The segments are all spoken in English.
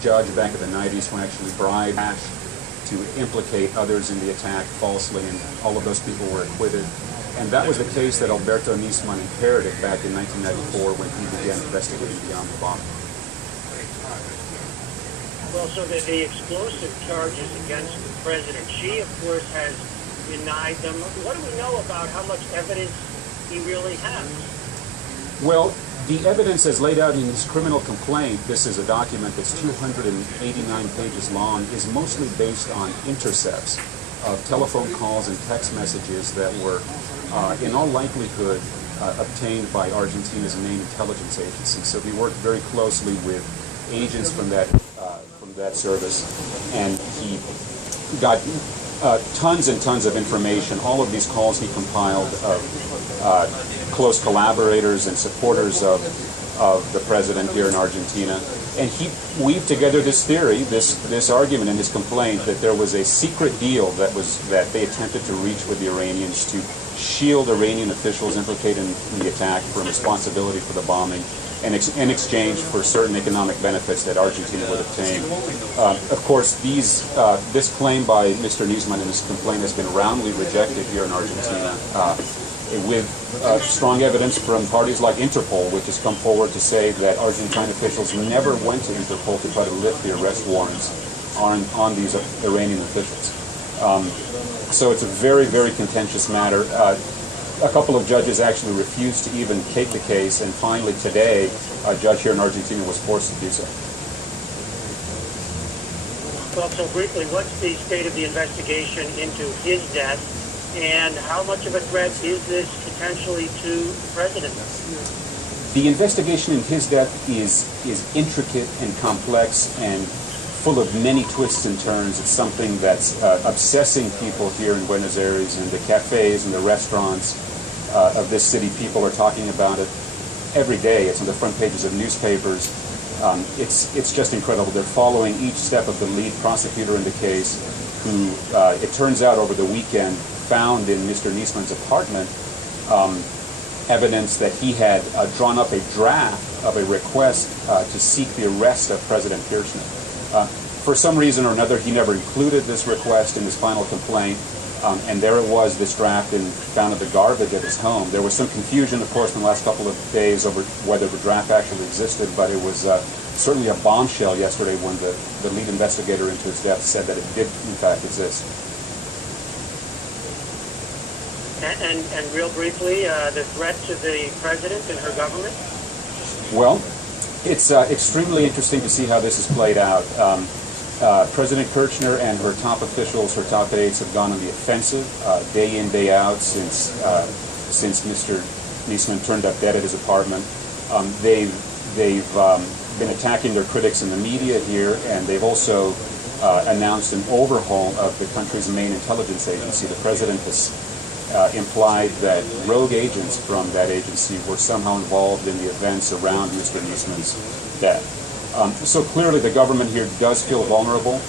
judge back in the 90s who actually bribed cash to implicate others in the attack falsely, and all of those people were acquitted. And that was the case that Alberto Nisman inherited back in 1994 when he began investigating beyond the bomb. Well, so the explosive charges against the president, she, of course, has denied them. What do we know about how much evidence he really has? Well, the evidence as laid out in his criminal complaint, this is a document that's 289 pages long, is mostly based on intercepts of telephone calls and text messages that were, in all likelihood, obtained by Argentina's main intelligence agency. So he worked very closely with agents from that service, and he got tons and tons of information. All of these calls he compiled of close collaborators and supporters of the president here in Argentina. And he weaved together this theory, this argument in his complaint, that there was a secret deal that they attempted to reach with the Iranians to shield Iranian officials implicated in the attack from responsibility for the bombing, and in exchange for certain economic benefits that Argentina would obtain. Of course, this claim by Mr. Nisman in his complaint has been roundly rejected here in Argentina, with strong evidence from parties like Interpol, which has come forward to say that Argentine officials never went to Interpol to try to lift the arrest warrants on these Iranian officials. So it's a very, very contentious matter. A couple of judges actually refused to even take the case, and finally today, a judge here in Argentina was forced to do so. Well, so briefly, what's the state of the investigation into his death, and how much of a threat is this potentially to the president? The investigation in his death is intricate and complex and full of many twists and turns. It's something that's obsessing people here in Buenos Aires, and the cafes and the restaurants of this city. People are talking about it every day. It's on the front pages of newspapers. It's just incredible. They're following each step of the lead prosecutor in the case, who it turns out over the weekend found in Mr. Nisman's apartment evidence that he had drawn up a draft of a request to seek the arrest of President Kirchner. For some reason or another, he never included this request in his final complaint, and there it was, this draft, found in the garbage at his home. There was some confusion, of course, in the last couple of days over whether the draft actually existed, but it was certainly a bombshell yesterday when the lead investigator into his death said that it did, in fact, exist. And real briefly, the threat to the president and her government? Well, it's extremely interesting to see how this is played out. President Kirchner and her top officials, her top aides, have gone on the offensive day in, day out since Mr. Nisman turned up dead at his apartment. They've been attacking their critics in the media here, and they've also announced an overhaul of the country's main intelligence agency. The president has implied that rogue agents from that agency were somehow involved in the events around Mr. Nisman's death. So clearly the government here does feel vulnerable.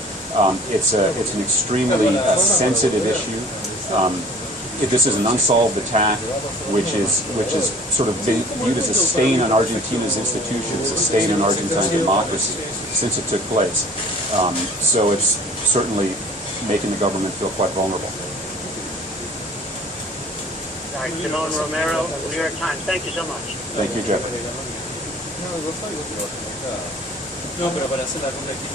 It's an extremely sensitive issue. This is an unsolved attack, which is sort of been viewed as a stain on Argentina's institutions, a stain on Argentine democracy since it took place. So it's certainly making the government feel quite vulnerable. All right, Simone Romero, New York Times. Thank you so much. Thank you, Jeff. No, pero para hacer la ronda aquí.